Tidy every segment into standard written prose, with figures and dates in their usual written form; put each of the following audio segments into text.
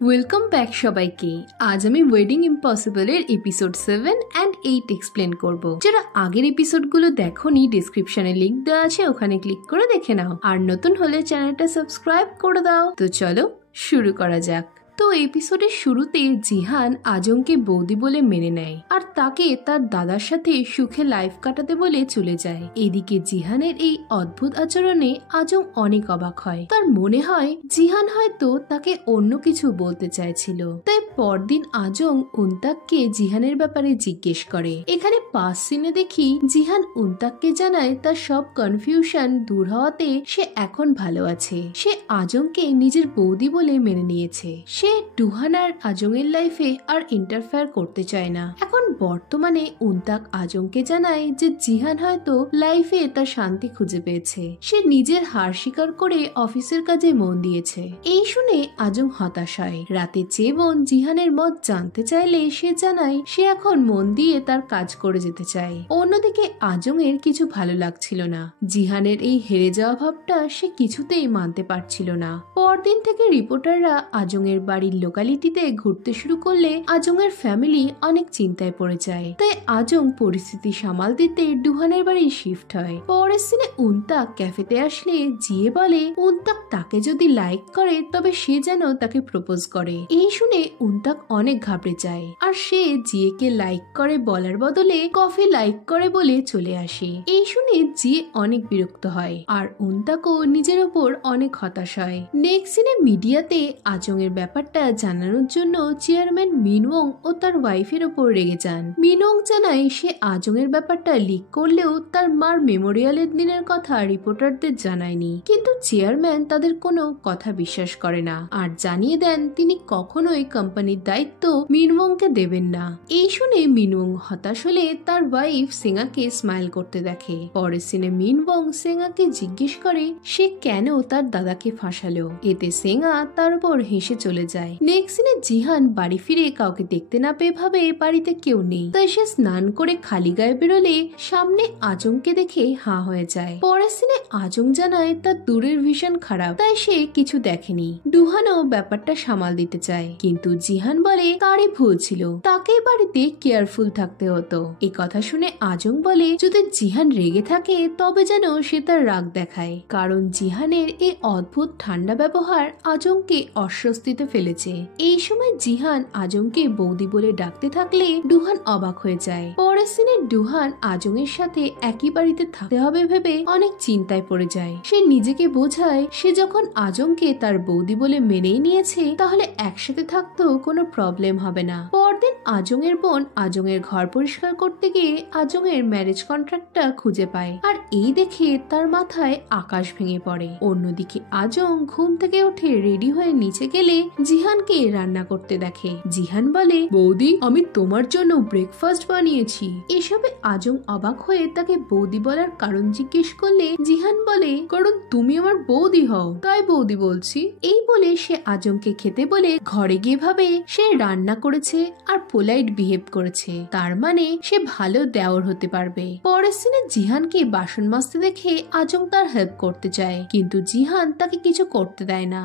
Welcome back সবাইকে। আজ আমি ওয়েডিং ইম্পসিবল এর এপিসোড 7 অ্যান্ড 8 এক্সপ্লেন করব। যারা আগের এপিসোডগুলো দেখোনি, ডেসক্রিপশনে লিংক দেওয়া আছে, ওখানে ক্লিক করে দেখে নাও। আর নতুন হলে চ্যানেলটা সাবস্ক্রাইব করে দাও। তো চলো শুরু করা যাক। তো এপিসোডের শুরুতে জিহান আজংকে বৌদি বলে মেনে নেয় আর তাকে তার দাদার সাথে সুখে লাইফ কাটাতে বলে চলে যায়। এদিকে জিহানের এই অদ্ভুত আচরণে আজং অনেক অবাক হয়। তার মনে হয় জিহান হয়তো তাকে অন্য কিছু বলতে চাইছিল। তাই পরদিন আজং উনতাককে জিহানের ব্যাপারে জিজ্ঞেস করে। এখানে পাস সিনে দেখি জিহান উনতাককে জানায় তার সব কনফিউশন দূর হওয়াতে সে এখন ভালো আছে। সে আজংকে নিজের বৌদি বলে মেনে নিয়েছে। সে ডুহান আর আজং এর লাইফে আর ইন্টারফেয়ার করতে চায় না। এখন বর্তমানে উনতাক আজংকে জানায় যে জিহান হয়তো লাইফে তার শান্তি খুঁজে পেয়েছে। সে নিজের হার স্বীকার করে অফিসের কাজে মন দিয়েছে। এই শুনে আজং হতাশ হয়। রাতে চেবন জিহানের মত জানতে চাইলে সে জানায় সে এখন মন দিয়ে তার কাজ করে যেতে চায়। অন্যদিকে আজং এর কিছু ভালো লাগছিল না। জিহানের এই হেরে যাওয়া ভাবটা সে কিছুতেই মানতে পারছিল না। পরদিন থেকে রিপোর্টাররা আজং এর বাড়ির লোকালিটিতে ঘুরতে শুরু করলে আজং এর ফ্যামিলি অনেক চিন্তায় পড়ে যায়। তাই আজং পরিস্থিতি সামাল দিতে ডুহানের বাড়ি শিফট হয়। পরের সিনে উনতাক ক্যাফেতে আসলে জিয়ে বলে উনতাক তাকে যদি লাইক করে তবে সে যেন তাকে প্রপোজ করে। এই শুনে উনতাক অনেক ঘাবড়ে যায় আর সে জিয়েকে লাইক করে বলার বদলে কফি লাইক করে বলে চলে আসে। এই শুনে জিয়ে অনেক বিরক্ত হয় আর উনতাকও নিজের ওপর অনেক হতাশ হয়। নেক্সট সিনে মিডিয়াতে আজং এর ব্যাপারটা জানানোর জন্য চেয়ারম্যান মিনওং ও তার ওয়াইফের ওপর রেগে যান। মিনওং জানায় সে আজং এর ব্যাপারটা লিক করলেও তার মার মেমোরিয়ালের দিনের কথা রিপোর্টারদের জানায়নি। কিন্তু চেয়ারম্যান তাদের কোনো কথা বিশ্বাস করে না আর জানিয়ে দেন তিনি কখনোই কোম্পানির দায়িত্ব মিনওংকে দেবেন না। এই শুনে মিনওং হতাশ হলে তার ওয়াইফ সেঙ্গাকে স্মাইল করতে দেখে। পরের সিনে মিনওং সেঙ্গাকে জিজ্ঞেস করে সে কেন তার দাদাকে ফাঁসালো। এতে সেঙ্গা তার উপর হেসে চলে যায়। নেক্সট সিনে জিহান বাড়ি ফিরে কাউকে দেখতে না পেয়ে ভাবে বাড়িতে কেউ নেই। তাই সে স্নান করে খালি গায়ে বেরোলে সামনে আজংকে দেখে হাঁ হয়ে যায়। পরের সিনে আজং জানায় তার দূরের ভিশন খারাপ, তাই সে কিছু দেখেনি। ডুহানও ব্যাপারটা সামাল দিতে চায় কিন্তু জিহান বলে তারই ভুল ছিল, তাকে বাড়িতে কেয়ারফুল থাকতে হতো। এই কথা শুনে আজং বলে যদি জিহান রেগে থাকে তবে যেন সে তার রাগ দেখায়, কারণ জিহানের এই অদ্ভুত ঠান্ডা ব্যবহার আজংকে অস্বস্তিতে ফেলেছে। এই সময় জিহান আজংকে বৌদি বলে ডাকতে থাকলে ডুহান অবাক হয়ে যায়। পরের সিনে ডুহান আজং এর সাথে একই বাড়িতে থাকতে হবে ভেবে অনেক চিন্তায় পড়ে যায়। সে নিজেকে বোঝায় সে যখন আজংকে তার বৌদি বলে মেনেই নিয়েছে তাহলে একসাথে থাকতেও কোনো প্রবলেম হবে না। পরদিন আজং এর বোন আজং এর ঘর পরিষ্কার করতে গিয়ে আজং এর ম্যারেজ কন্ট্রাক্টটা খুঁজে পায় আর এই দেখে তার মাথায় আকাশ ভেঙে পড়ে। অন্যদিকে আজং ঘুম থেকে উঠে রেডি হয়ে নিচে গেলে জিহানকে রান্না করতে দেখে। জিহান বলে বৌদি আমি তোমার জন্য ব্রেকফাস্ট বানিয়েছি। এসবে আজং অবাক হয়ে তাকে বৌদি বলার কারণ জিজ্ঞেস করলে জিহান বলে কারণ তুমি আমার বৌদি হও তাই বৌদি বলছি। এই বলে সে আজংকে খেতে বলে ঘরে গিয়ে ভাবে সে রান্না করেছে আর পোলাইট বিহেভ করেছে, তার মানে সে ভালো দেওর হতে পারবে। পরের সিনে জিহানকে বাসন মাজতে দেখে আজং তার হেল্প করতে চায় কিন্তু জিহান তাকে কিছু করতে দেয় না।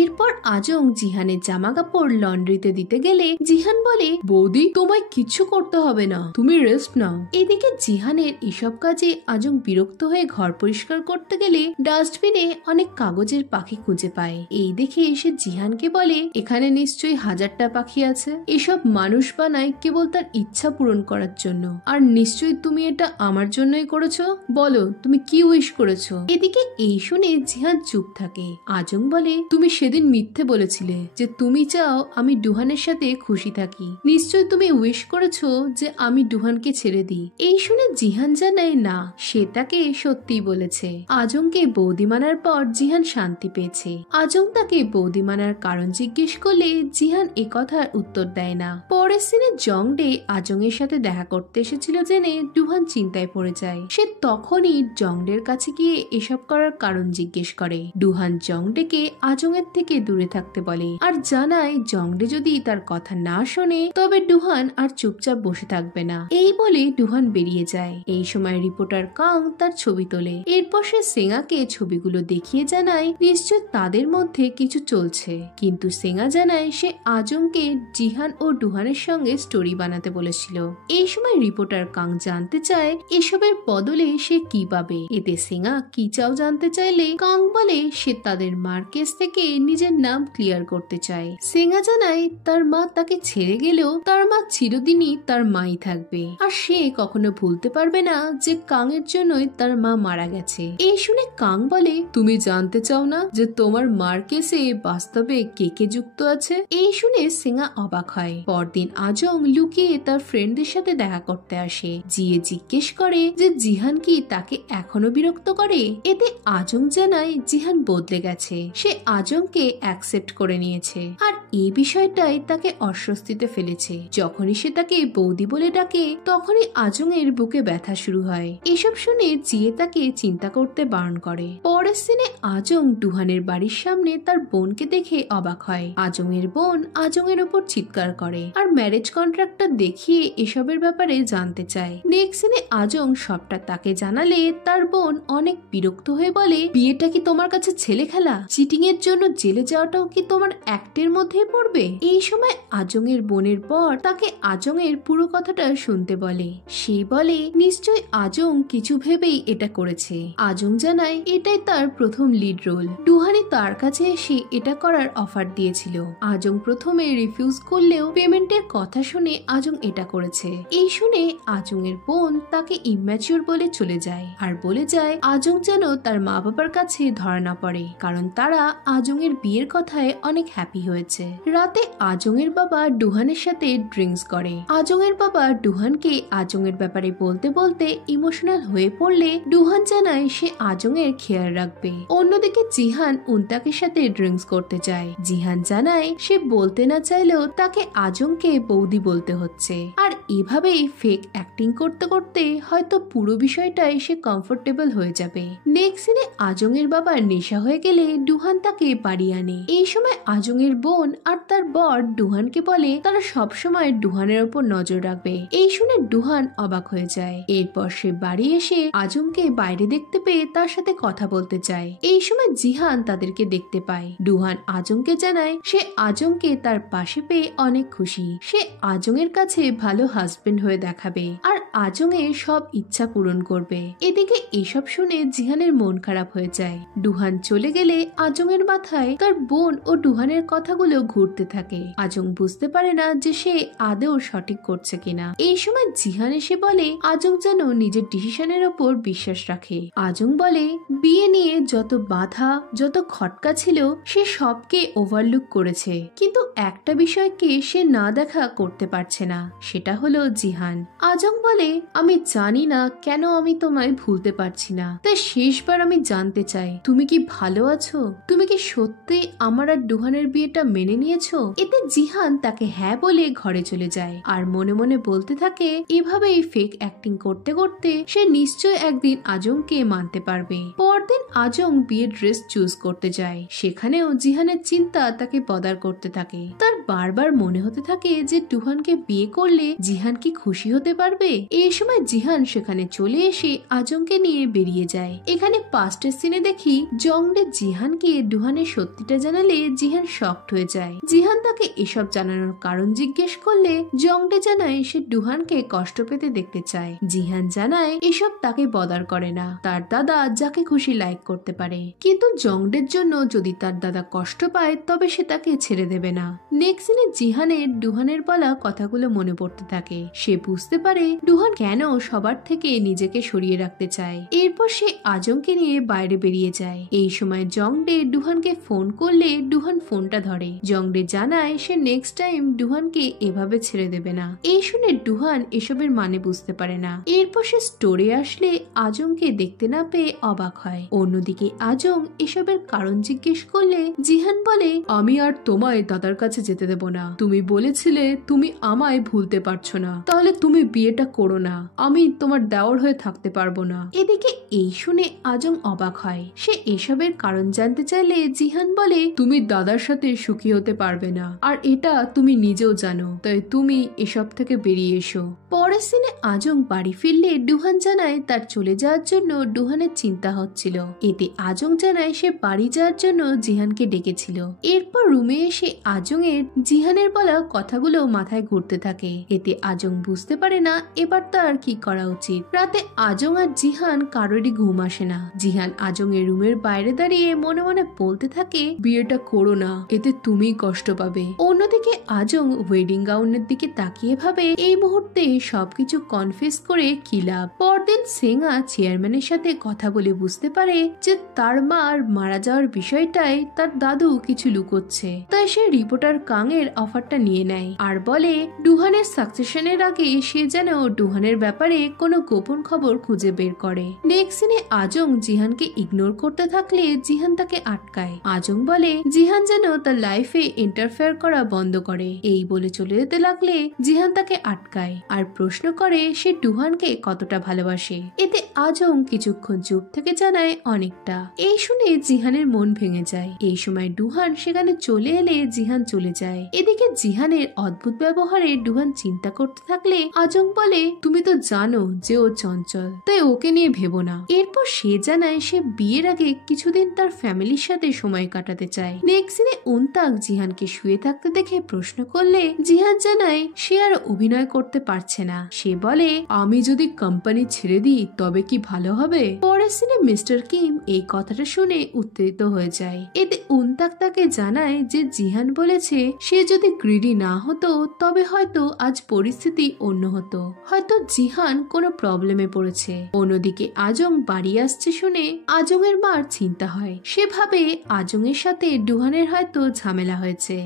এরপর আজং জিহানের জামা কাপড় লন্ড্রিতে দিতে গেলে জিহান বলে বৌদি তোমায় কিছু করতে হবে না, তুমি রেস্ট নাও। এদিকে জিহানের এসব কাজে আজং বিরক্ত হয়ে ঘর পরিষ্কার করতে গেলে ডাস্টবিনে অনেক কাগজের পাখি খুঁজে পায়। এই দেখে এসে জিহানকে বলে এখানে নিশ্চয়ই হাজারটা পাখি আছে, এসব মানুষ বানায় কেবল তার ইচ্ছা পূরণ করার জন্য, আর নিশ্চয়ই তুমি এটা আমার জন্যই করেছো, বলো তুমি কি উইশ করেছো। এদিকে এই শুনে জিহান চুপ থাকে। আজং বলে তুমি সেদিন মিথ্যে বলেছিলে যে তুমি চাও আমি ডুহানের সাথে খুশি থাকি, নিশ্চয় তুমি উইশ করেছো যে আমি ডুহানকে ছেড়ে দিই। এই শুনে জিহান জানায় না, সে তাকে সত্যি বলেছে। আজংকে বৌদি মানার পর জিহান শান্তি পেয়েছে। আজং তাকে বৌদি মানার কারণ জিজ্ঞেস করলে জিহান এ কথার উত্তর দেয় না। পরের সিনে জংডে আজং এর সাথে দেখা করতে এসেছিল জেনে ডুহান চিন্তায় পড়ে যায়। সে তখনই জংডের কাছে গিয়ে এসব করার কারণ জিজ্ঞেস করে। ডুহান জংডেকে আজং এর ডুহানের থেকে দূরে থাকতে বলে আর জানায় জংডে যদি তার কথা না শোনে তবে ডুহান আর চুপচাপ বসে থাকবে না। এই বলে ডুহান বেরিয়ে যায়। এই সময় রিপোর্টার কাং তার ছবি তোলে। এরপর সে সেঙ্গাকে ছবিগুলো দেখিয়ে জানায় নিশ্চয় তাদের মধ্যে কিছু চলছে, কিন্তু সেঙ্গা জানায় সে আজংকে জিহান ও ডুহানের সঙ্গে স্টোরি বানাতে বলেছিল। এই সময় রিপোর্টার কাং জানতে চায় এসবের বদলে সে কি পাবে। এতে সেঙ্গা কি চাও জানতে চাইলে কাং বলে সে তাদের মার কেস থেকে নিজের নাম ক্লিয়ার করতে চায়। সেঙ্গা জানায় তার মা তাকে ছেড়ে গেলেও তার মা চিরদিনই তার মাই থাকবে আর সে কখনো ভুলতে পারবে না যে কাং এর জন্যই তার মা মারা গেছে। এই শুনে কাং বলে তুমি জানতে চাও না যে তোমার মার কেসে বাস্তবে কে কে যুক্ত আছে? এই শুনে সেঙ্গা অবাক হয়। পরদিন আজং লুকিয়ে তার ফ্রেন্ডদের সাথে দেখা করতে আসে। জিয়ে জিজ্ঞেস করে যে জিহান কি তাকে এখনো বিরক্ত করে। এতে আজং জানায় জিহান বদলে গেছে, সে আজংকে অ্যাকসেপ্ট করে নিয়েছে আর এই বিষয়টাই তাকে অস্বস্তিতে ফেলেছে। যখনই সে তাকে বৌদি বলে ডাকে তখনই আজং এর বুকে ব্যথা শুরু হয়। এসব শুনে জিয়ে তাকে চিন্তা করতে বারণ করে। পরের সিনে আজং ডুহানের বাড়ির সামনে তার বোনকে দেখে অবাক হয়। আজং এর বোন আজং এর উপর চিৎকার করে আর ম্যারেজ কন্ট্রাক্টটা দেখিয়ে এসবের ব্যাপারে জানতে চায়। নেক্সট সিনে আজং সবটা তাকে জানালে তার বোন অনেক বিরক্ত হয়ে বলে বিয়েটা কি তোমার কাছে ছেলে খেলা? চিটিং এর জন্য জেলে যাওয়াটাও কি তোমার অ্যাক্টের মধ্যেই পড়বে? এই সময় আজং এর বোনের পর তাকে আজং এর পুরো কথাটা শুনতে বলে। সে বলে নিশ্চয় আজং কিছু ভেবেই এটা করেছে। আজং জানায় এটাই তার প্রথম লিড রোল। ডুহানি তার কাছে এসে এটা করার অফার দিয়েছিল। আজং প্রথমে রিফিউজ করলেও পেমেন্টের কথা শুনে আজং এটা করেছে। এই শুনে আজং এর বোন তাকে ইম্যাচিউর বলে চলে যায় আর বলে যায় আজং যেন তার মা বাবার কাছে ধরা না পড়ে, কারণ তারা আজং এর বিয়ের কথায় অনেক হ্যাপি হয়েছে। রাতে আজং এর বাবা ডুহানের সাথে ড্রিঙ্কস করে। আজং এর বাবা ডুহানকে আজং এর ব্যাপারে বলতে বলতে ইমোশনাল হয়ে পড়লে ডুহান জানায় সে আজং এর খেয়াল রাখবে। অন্যদিকে জিহান উনতাকের সাথে ড্রিঙ্কস করতে যায়। জিহান জানায় সে বলতে না চাইলেও তাকে আজংকে বৌদি বলতে হচ্ছে আর এভাবেই ফেক অ্যাক্টিং করতে করতে হয়তো পুরো বিষয়টাই সে কমফোর্টেবল হয়ে যাবে। নেক্সট সিনে আজং এর বাবার নেশা হয়ে গেলে ডুহান তাকে বাড়ি আনে। এই সময় আজং এর বোন আর তার বর ডুহানকে বলে তারা সবসময় ডুহানের ওপর নজর রাখবে। এই শুনে ডুহান অবাক হয়ে যায়। এরপর সে বাড়ি এসে আজংকে বাইরে দেখতে পেয়ে তার সাথে কথা বলতে চায়। এই সময় জিহান তাদেরকে দেখতে পায়। ডুহান আজংকে জানায় সে আজংকে তার পাশে পেয়ে অনেক খুশি। সে আজং এর কাছে ভালো হাজবেন্ড হয়ে দেখাবে আর আজং এর সব ইচ্ছা পূরণ করবে। এদিকে এসব শুনে জিহানের মন খারাপ হয়ে যায়। ডুহান চলে গেলে আজং এর মাথায় তার বোন ও ডুহানের কথাগুলো ঘুরতে থাকে। আজং বুঝতে পারে না যে সে আদৌ সঠিক করছে কিনা। এই সময় জিহান এসে বলে আজং যেন নিজের ডিসিশনের ওপর বিশ্বাস রাখে। আজং বলে বিয়ে নিয়ে যত বাধা যত খটকা ছিল সে সবকে ওভারলুক করেছে, কিন্তু একটা বিষয়কে সে না দেখা করতে পারছে না, সেটা হলো জিহান। আজং বলে আমি জানি না কেন আমি তোমায় ভুলতে পারছি না, তাই শেষবার আমি জানতে চাই তুমি কি ভালো আছো? তুমি কি সত্যি আমার আর ডুহানের বিয়েটা মেনে নিয়েছো? এতে জিহান তাকে হ্যাঁ বলে ঘরে চলে যায় আর মনে মনে বলতে থাকে এভাবেই ফেক অ্যাক্টিং করতে করতে সে নিশ্চয় একদিন আজংকে মানতে পারবে। পরদিন আজং বিয়ের ড্রেস চুজ করতে যায়। সেখানেও জিহানের চিন্তা তাকে বদার করতে থাকে। তার বারবার মনে হতে থাকে যে ডুহানকে বিয়ে করলে জিহান কি খুশি হতে পারবে। এই সময় জিহান সেখানে চলে এসে আজংকে নিয়ে বেরিয়ে যায়। এখানে পাস্টের সিনে দেখি জংডে জিহানকে ডুহানের সত্যিটা জানালে জিহান শকড হয়ে যায়। জিহান তাকে এসব জানানোর কারণ জিজ্ঞেস করলে জংডে জানায় সে ডুহানকে কষ্ট পেতে দেখতে চায়। জিহান জানায় এসব তাকে বদার করে না, তার দাদা যাকে খুশি লাইক করতে পারে, কিন্তু জংডের জন্য যদি তার দাদা কষ্ট পায় তবে সে তাকে ছেড়ে দেবে না। নেক্সট সিনে জিহানের ডুহানের বলা কথাগুলো মনে পড়তে থাকে। সে বুঝতে পারে ডুহান কেন সবার থেকে নিজেকে সরিয়ে রাখতে চায়। এরপর সে আজংকে নিয়ে বাইরে বেরিয়ে যায়। এই সময় জংডে ডুহানকে ফোন করলে ডুহান ফোনটা ধরে। জংডে জানায় সে নেক্সট টাইম ডুহানকে এভাবে ছেড়ে দেবে না। এই শুনে ডুহান এসবের মানে বুঝতে পারে না। এরপর সে স্টোরে আসলে আজংকে দেখতে না পেয়ে অবাক হয়। অন্যদিকে আজং এসবের কারণ জিজ্ঞেস করলে জিহান বলে আমি আর তোমায় দাদার কাছে যেতে যেতে দেব না। তুমি বলেছিলে তুমি আমায় ভুলতে পারছো না, তাহলে তুমি বিয়েটা করো না, আমি তোমার দেওর হয়ে থাকতে পারবো না। এদিকে এই শুনে আজং অবাক হয়। সে এসবের কারণ জানতে চাইলে জিহান বলে, তুমি দাদার সাথে সুখী হতে পারবে না, আর এটা তুমি নিজেও জানো, তাই তুমি এসব থেকে বেরিয়ে এসো। পরের সিনে আজং বাড়ি ফিরলে ডুহান জানায় তার চলে যাওয়ার জন্য ডুহানের চিন্তা হচ্ছিল। এতে আজং জানায় সে বাড়ি যাওয়ার জন্য জিহানকে ডেকেছিল। এরপর রুমে এসে আজং এর জিহানের বলা কথাগুলো মাথায় ঘুরতে থাকে। এতে আজং বুঝতে পারে না এবার তার কি করা উচিত। রাতে আজং আর জিহান কারোরই ঘুম আসে না। জিহান আজং এর রুমের বাইরে দাঁড়িয়ে মনে মনে বলতে থাকে, বিয়েটা করো না, এতে তুমি কষ্ট পাবে। অন্যদিকে আজং ওয়েডিং গাউনের দিকে তাকিয়ে ভাবে, এই মুহূর্তে সবকিছু কনফিউজ করে কি লাভ। পরদিন সেঙ্গা চেয়ারম্যানের সাথে কথা বলে বুঝতে পারে যে তার মার মারা যাওয়ার বিষয়টাই তার দাদু কিছু লুকোচ্ছে। তাই সে রিপোর্টার কাং এর অফারটা নিয়ে নেয় আর বলে ডুহানের সাকসেশনের আগে সে যেন ডুহানের ব্যাপারে কোনো গোপন খবর খুঁজে বের করে। নেক্সট সিনে আজং জিহানকে ইগনোর করতে থাকলে জিহান তাকে আটকায়। আজং বলে জিহান যেন তার লাইফে ইন্টারফেয়ার করা বন্ধ করে। এই বলে চলে যেতে লাগলে জিহান তাকে আটকায় আর প্রশ্ন করে সে ডুহানকে কতটা ভালোবাসে। এতে আজং কিছুক্ষণ চুপ থেকে জানায় অনেকটা। এই শুনে জিহানের মন ভেঙে যায়। এই সময় ডুহান সেখানে চলে এলে জিহান চলে যায়। এদিকে জিহানের অদ্ভুত ব্যবহারে ডুহান চিন্তা করতে থাকলে আজং বলে, তুমি তো জানো যে ও চঞ্চল, তাই ওকে নিয়ে ভেবো না। এরপর সে জানায় সে বিয়ের আগে কিছুদিন তার ফ্যামিলির সাথে সময় কাটাতে চায়। নেক্সট সিনে উনতাক জিহানকে শুয়ে থাকতে দেখে প্রশ্ন করলে জিহান জানায় সে আর অভিনয় করতে পারছে না। সে বলে, আমি যদি কোম্পানি ছেড়ে দিই তবে কি ভালো হবে? পরের সিনে মিস্টার কিম এই কথাটা শুনে উত্তেজিত হয়ে যায়। এতে উনতাক তাকে জানায় যে জিহান বলেছে সে যদি গ্রিডি না হতো তবে হয়তো আজ পরিস্থিতি অন্য হতো, হয়তো জিহান কোনো প্রবলেমে পড়েছে। অন্যদিকে আজং বাড়ি আসছে শুনে আজং এর মার চিন্তা হয়। সে ভাবে আজং এর সাথে ডুহানের হয়তো ঝামেলা হয়েছে।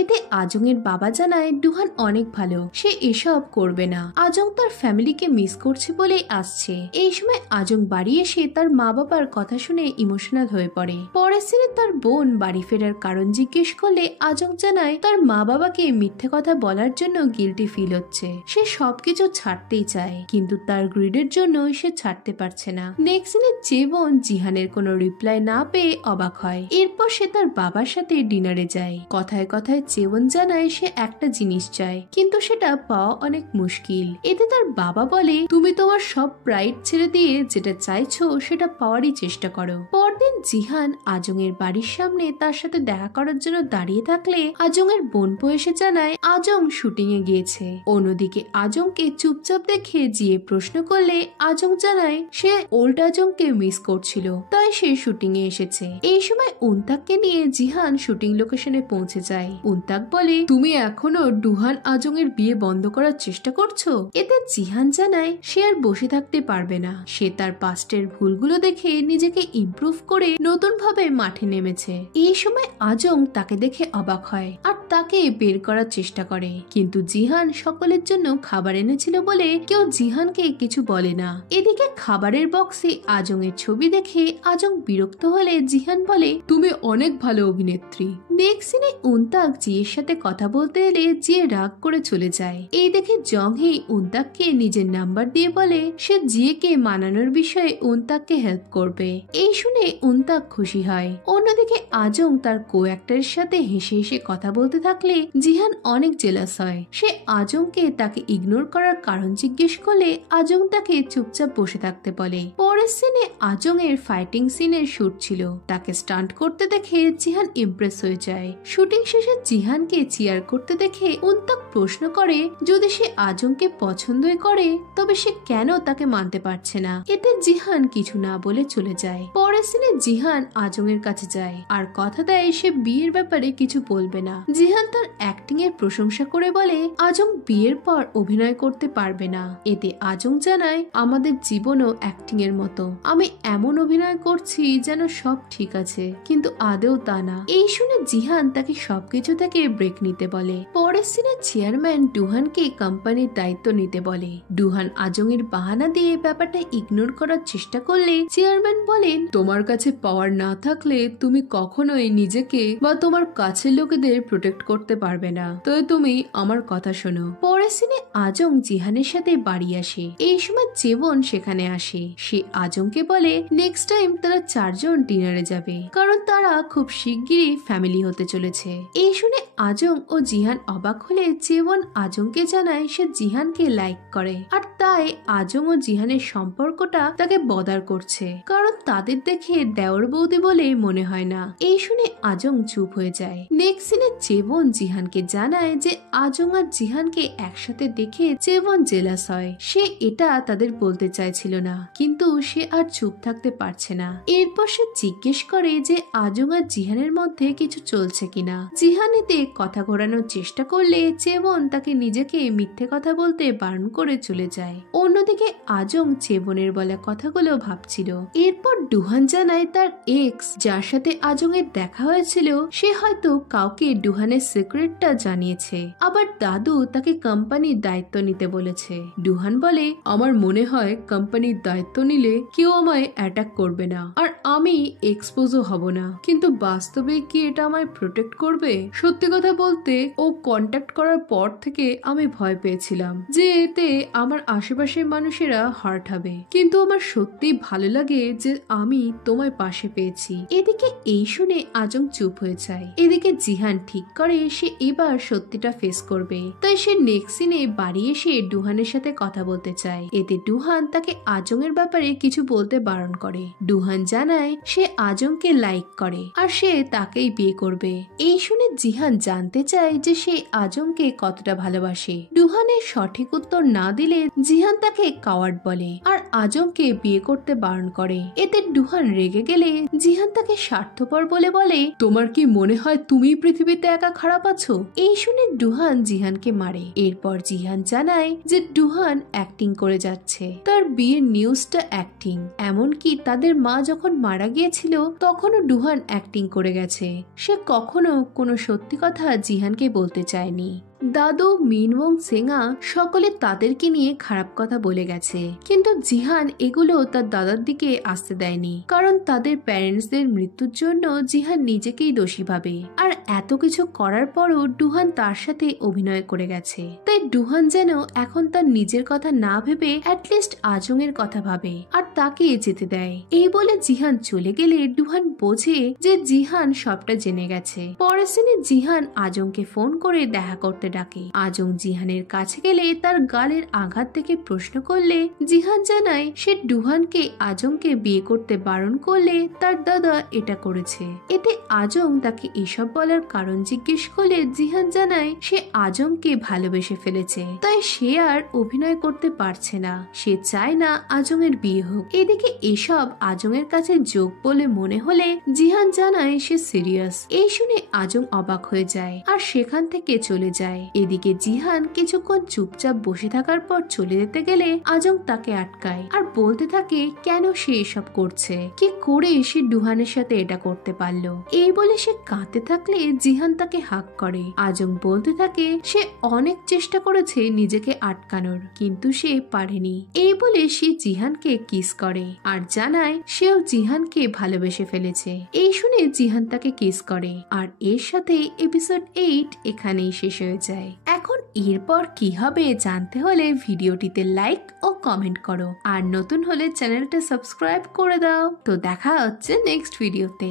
এতে আজং এর বাবা জানায় ডুহান অনেক ভালো, সে এসব করবে না। আজং তার ফ্যামিলিকে মিস করছে বলেই আসছে। এই সময় আজং বাড়ি এসে তার মা বাবার কথা শুনে ইমোশনাল হয়ে পড়ে। পরের সিনে তার বোন বাড়ি ফেরার কারণ জিজ্ঞেস করলে আজং জানায় তার মা বাবাকে মিথ্যে কথা বলার জন্য গিল্টি ফিল হচ্ছে। সে সবকিছু ছাড়তেই চায় কিন্তু তার গ্রিডের জন্য সে ছাড়তে পারছে না। নেক্সট সিনে চেবন জিহানের কোনো রিপ্লাই না পেয়ে অবাক হয়। এরপর সে তার বাবার সাথে ডিনারে যায়। কথায় কথায় চেবন জানায় সে একটা জিনিস চায় কিন্তু সেটা পাওয়া অনেক মুশকিল। এতে তার বাবা বলে, তুমি তোমার সব প্রাইড ছেড়ে দিয়ে যেটা চাইছো সেটা পাওয়ারই চেষ্টা করো। পরদিন জিহান আজং এর বাড়ির সামনে তার সাথে দেখা করার জন্য দাঁড়িয়ে থাকলে আজং এর বোনপো এসে জানায় আজং শুটিং এ গিয়েছে। অন্যদিকে আজংকে চুপচাপ দেখে জিয়ে প্রশ্ন করলে আজং জানায় সে ওল্ড আজংকে মিস করছিল, তাই সে শুটিং এ এসেছে। এই সময় উনতাককে নিয়ে জিহান শুটিং লোকেশনে পৌঁছে যায়। উনতাক বলে, তুমি এখনো ডুহান আজং এর বিয়ে বন্ধ করার চেষ্টা করছো? এতে জিহান জানায় সে আর বসে থাকতে পারবে না। সে তার পাস্টের ভুলগুলো দেখে নিজেকে ইমপ্রুভ করে নতুন ভাবে মাঠে নেমেছে। এই সময় আজং তাকে দেখে অবাক হয় আর তাকে বের করার চেষ্টা করে, কিন্তু জিহান সকলের জন্য খাবার এনেছিল বলে কেউ জিহানকে কিছু বলে না। এদিকে খাবারের বক্সে আজং এর ছবি দেখে আজং বিরক্ত হলে জিহান বলে, তুমি অনেক ভালো অভিনেত্রী। নেক্সট সিনে উনতাক জিয়ের সাথে কথা বলতে এলে জিয়ে রাগ করে চলে যায়। এই দেখে জং হে উনতাককে নিজের নাম্বার দিয়ে বলে সে জিয়েকে মানানোর বিষয়ে উনতাককে হেল্প করবে। এই শুনে উনতাক খুশি হয়। অন্যদিকে আজং তার কো অ্যাক্টরের সাথে হেসে হেসে কথা বলতে থাকলে জিহান অনেক জেলাস হয়। সে আজংকে তাকে ইগনোর করার কারণ জিজ্ঞেস করলে আজং তাকে চুপচাপ বসে থাকতে বলে। পরের সিনে আজং এর ফাইটিং সিনের শুট ছিল। তাকে স্টান্ট করতে দেখে জিহান ইমপ্রেস হয়ে যায়। শুটিং শেষে জিহানকে চিয়ার করতে দেখে উনতাক প্রশ্ন করে যদি সে আজংকে পছন্দই করে তবে সে কেন তাকে মানতে পারছে না। এতে জিহান কিছু না বলে চলে যায়। পরের সিনে জিহান আজং এর কাছে যায় আর কথা দেয় সে বিয়ের ব্যাপারে কিছু বলবে না। জিহান তার অ্যাক্টিং এর প্রশংসা করে বলে আজং বিয়ের পর অভিনয় করতে পারবে না। এতে আজং জানায় আমাদের জীবনও অ্যাক্টিং এর মতো, আমি এমন অভিনয় করছি যেন সব ঠিক আছে কিন্তু আদেও তা না। এই শুনে জিহান তাকে সবকিছু থেকে ব্রেক নিতে বলে। পরের সিনে চেয়ারম্যান ডুহানকে কোম্পানির দায়িত্ব নিতে বলে। ডুহান আজং এর বাহানা দিয়ে ব্যাপারটা ইগনোর করার চেষ্টা করলে চেয়ারম্যান বলেন, তোমার কাছে পাওয়ার না থাকলে তুমি কখনোই নিজেকে বা তোমার কাছের লোকেদের প্রোটেক্ট করতে পারবে না, তো তুমি আমার কথা শোনো। পরের সিনে আজং জিহানের সাথে বাড়ি আসে। এই সময় চেবন সেখানে আসে। সে আজংকে বলে নেক্সট টাইম তারা 4 জন ডিনারে যাবে, কারণ তারা খুব শিগগিরই ফ্যামিলি হতে চলেছে। এই শুনে আজং ও জিহান অবাক হলে চেবন আজংকে জানায় সে জিহানকে লাইক করে, আর তাই আজং ও জিহানের সম্পর্কটা তাকে বদার করছে, কারণ তাদের দেখে দেওর বৌদি বলে মনে হয় না। এই শুনে আজং চুপ হয়ে যায়। নেক্সট সিনে চেবন জিহানকে জানায় যে আজং আর জিহানকে একসাথে দেখে চেবন জেলাস হয়। সে এটা তাদের বলতে চাইছিল না, কিন্তু সে আর চুপ থাকতে পারছে না। এরপর সে জিজ্ঞেস করে যে আজং আর জিহানের মধ্যে কিছু চলছে কিনা। জিহান এতে কথা ঘোরানোর চেষ্টা করলে চেবন তাকে নিজেকে মিথ্যে কথা বলতে বারণ করে চলে যায়। অন্যদিকে আজং চেবনের বলা কথাগুলো ভাবছিল। এরপর ডুহান জানায় তার এক্স যার সাথে আজং এর দেখা হয়েছিল সে হয়তো কাউকে ডুহানের সিক্রেটটা জানিয়েছে, আবার দাদু তাকে কোম্পানির দায়িত্ব নিতে বলেছে। ডুহান বলে, আমার মনে হয় কোম্পানির দায়িত্ব নিলে কেউ আমায় অ্যাটাক করবে না, আর আমি এক্সপোজও হব না, কিন্তু বাস্তবে কি এটা আমায় প্রোটেক্ট করবে? সত্যি কথা বলতে ও কন্ট্যাক্ট করার পর থেকে আমি ভয় পেয়েছিলাম যে এতে আমার আশেপাশের মানুষেরা হার্ট হবে, কিন্তু আমার সত্যি ভালো লাগে যে আমি তোমায় পাশে পেয়েছি। এদিকে এই শুনে আজং চুপ হয়ে যায়। এদিকে জিহান ঠিক করে সে এবার সত্যিটা ফেস করবে, তাই সে নেক্সট সিনে বাড়ি এসে ডুহানের সাথে কথা বলতে চায়। এতে ডুহান তাকে আজং এর ব্যাপারে কিছু বলতে বারণ করে। ডুহান জানায় সে আজংকে লাইক করে আর সে তাকেই বিয়ে করবে। এই শুনে জিহান জানতে চায় যে সে আজংকে কতটা ভালোবাসে। ডুহানের সঠিক উত্তর না দিলে জিহান তাকে কাওয়ার্ড বলে আর আজংকে বিয়ে করতে বারণ করে। এতে ডুহান রেগে গেলে জিহান তাকে স্বার্থপর বলে বলে, তোমার কি মনে হয় তুমি পৃথিবীতে একা খারাপ আছো? এই শুনে ডুহান জিহানকে মারে। এরপর জিহান জানায় যে ডুহান অ্যাক্টিং করে যাচ্ছে, তার বিয়ের নিউজটা অ্যাক্টিং, এমনকি তাদের মা যখন মারা গিয়েছিল তখনও ডুহান অ্যাক্টিং করে গেছে। সে কখনো কোনো সত্যি কথা জিহানকে বলতে চায়নি। দাদু মিনওং সেঙ্গা সকলে তাদেরকে নিয়ে খারাপ কথা বলে গেছে, কিন্তু জিহান এগুলো তার দাদার দিকে আসতে দেয়নি, কারণ তাদের প্যারেন্টসদের মৃত্যুর জন্য জিহান নিজেকেই দোষী ভাবে। আর এত কিছু করার পরও ডুহান তার সাথে অভিনয় করে গেছে, তাই ডুহান যেন এখন তার নিজের কথা না ভেবে অ্যাটলিস্ট আজং এর কথা ভাবে আর তাকে যেতে দেয়। এই বলে জিহান চলে গেলে ডুহান বোঝে যে জিহান সবটা জেনে গেছে। পরের দিনে জিহান আজংকে ফোন করে দেখা করতে ডাকে। আজং জিহানের কাছে গেলে তার গালের আঘাত থেকে প্রশ্ন করলে জিহান জানায় সে ডুহানকে আজংকে বিয়ে করতে বারণ করলে তার দাদা এটা করেছে। এতে আজং তাকে এসব বলার কারণ জিজ্ঞেস করলে জিহান জানায় সে আজংকে ভালোবেসে ফেলেছে, তাই সে আর অভিনয় করতে পারছে না। সে চায় না আজং এর বিয়ে হোক। এদিকে এসব আজং এর কাছে যোগ বলে মনে হলে জিহান জানায় সে সিরিয়াস। এই শুনে আজং অবাক হয়ে যায় আর সেখান থেকে চলে যায়। এদিকে জিহান কিছুক্ষণ চুপচাপ বসে থাকার পর চলে যেতে গেলে আজং তাকে আটকায় আর বলতে থাকে কেন সে এসব করছে, কি করে সে ডুহানের সাথে এটা করতে পারলো। এই বলে সে কাঁদতে থাকলে জিহান তাকে হাক করে। আজং বলতে থাকে সে অনেক চেষ্টা করেছে নিজেকে আটকানোর, কিন্তু সে পারেনি। এই বলে সে জিহানকে কিস করে আর জানায় সেও জিহানকে ভালোবেসে ফেলেছে। এই শুনে জিহান তাকে কিস করে আর এর সাথে এপিসোড 8 এখানেই শেষ হয়ে যায়। এখন এরপর কি হবে জানতে হলে ভিডিওটিতে লাইক ও কমেন্ট করো, আর নতুন হলে চ্যানেলটা সাবস্ক্রাইব করে দাও। তো দেখা হচ্ছে নেক্সট ভিডিওতে।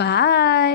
বাই।